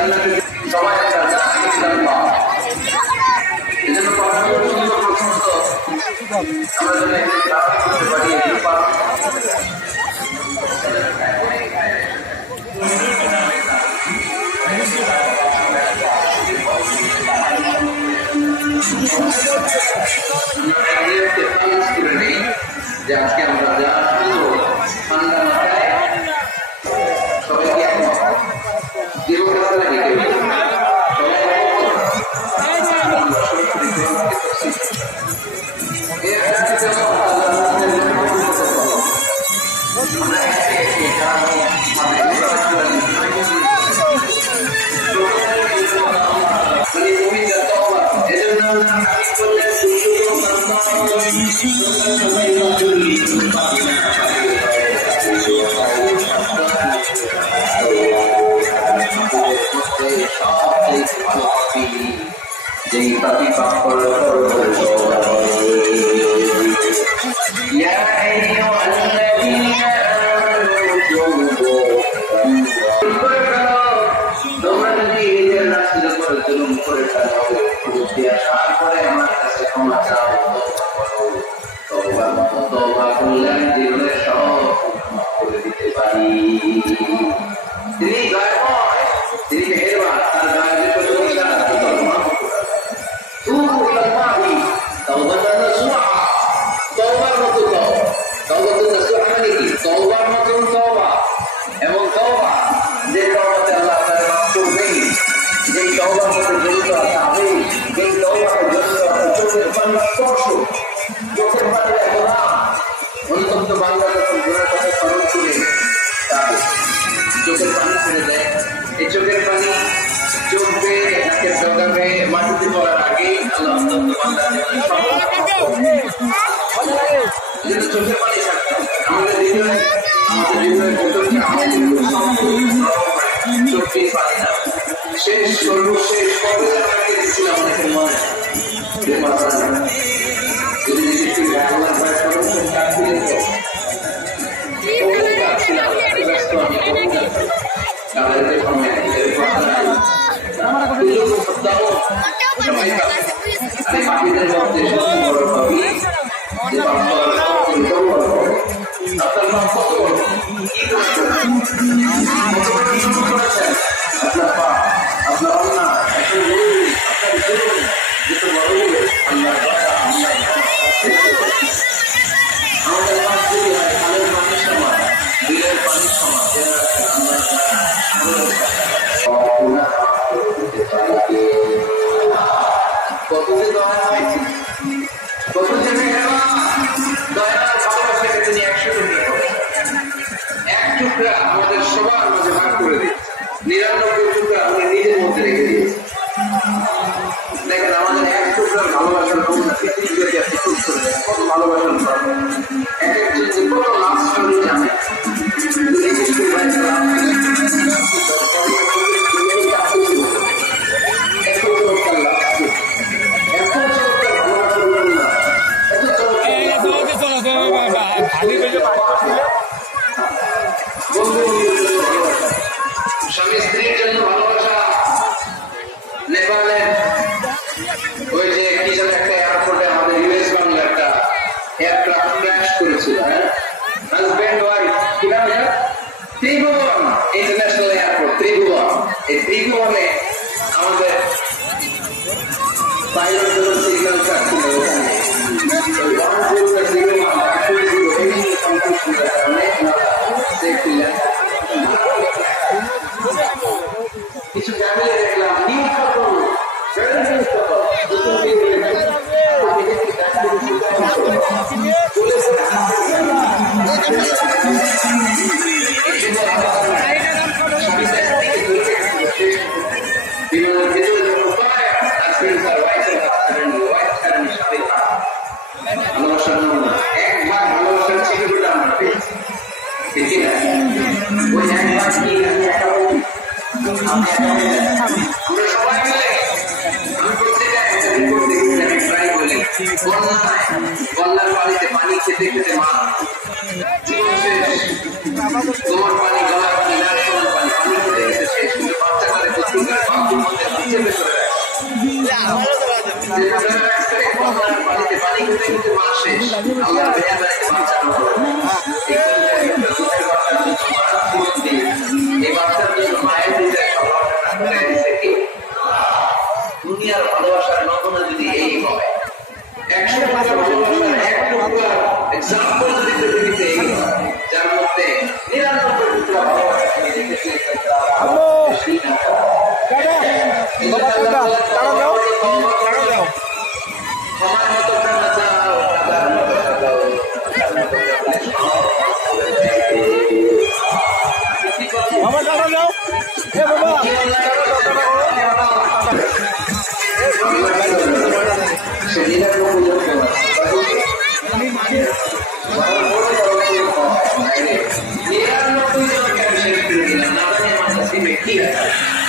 জান্নাতে সবাই জান্নাত এজন্য সুন্দর আমরা যেন করতে পারি যে আজকে আমরা যা ঠান্ডা মাথায় সবাইকে যেই পাপি পাপ করলো তোমরা যদি নিজের রাস্তা করে জুলুম করে ফেলো আসার পরে আমার কাছে ক্ষমা চাও তওবা করলে জীবনের সব করে দিতে পারি। তিনি দয়াময়, তিনি মেহেরবান, তার গায়ে এমন তওবা যে তওবাতে আল্লাহ তাআলা মাফ করবেন, যে তওবার মধ্যে জড়িত আছে আবেগ, যে তওবাতে জড়িত আছে চোখের পানি স্পর্শ, চোখের পানি গোলাম অনুতপ্ত বান্দা যখন গুনার কথা স্মরণ করে তার চোখের পানি ছেড়ে দেয়। এই চোখের পানি চোখ বেয়ে একের জগাবে মাটিতে পড়ার আগেই আল্লাহ অনুতপ্ত বান্দার চোখের পানি থাকতো আমাদের হৃদয়ে চোখেই পানি না শেষ সর্বশেষ কবে দিচ্ছিলাম অনেকের মনে আমাদের সবার মাঝে ভাগ করে দিই, 99 টুকরা আমি নিজের মধ্যে রেখে দিয়েছি। দেখেন আমাদের এক টুকরার ভালোবাসার কত ভালোবাসার এক একজন যে কত লাভ স্টোরি জানে স্বামী স্ত্রীর জন্য ভালোবাসা। নেপালের ওই যে কি যেন একটা এয়ারপোর্টে আমাদের ইউএস বাংলা একটা এয়ারক্রাফট ক্র্যাশ করেছিল, হ্যাঁ, হাজব্যান্ড ওয়াইফ কি নাম এটা, ত্রিভুবন ইন্টারন্যাশনাল এয়ারপোর্ট, ত্রিভুবন। এই ত্রিভুবনে আমাদের পাইলট যখন সিগন্যাল চাচ্ছিল ওখানে কিছু ফ্যামিলি দেখলাম একবার ভালোবাসার ছিল বলে আমরা পেয়েছি, ঠিক না? ওই একবার কি আমরা সবাই মিলে আমি প্রত্যেকটা একটা রিপোর্ট দেখেছিলাম, ট্রাই বলে বন্যার পানিতে পানি খেতে খেতে মা জীবন শেষ, তোমার পানি গলার পানি না তোমার পানি পানি খেতে খেতে শেষ, কিন্তু বাচ্চা করে শেষ আল্লাহ মেহরবানিতে বাঁচানো হলো এই বাচ্চার জন্য মায়ের দিতে দুনিয়ার ভালোবাসার নমুনা যদি এই হয় 100 ভালোবাসার এক টুকরা এক্সাম্পল যদি পৃথিবীতে এই হয় যার মধ্যে 99 টুকরা ভালোবাসা আমি দেখেছি ঠিক আছে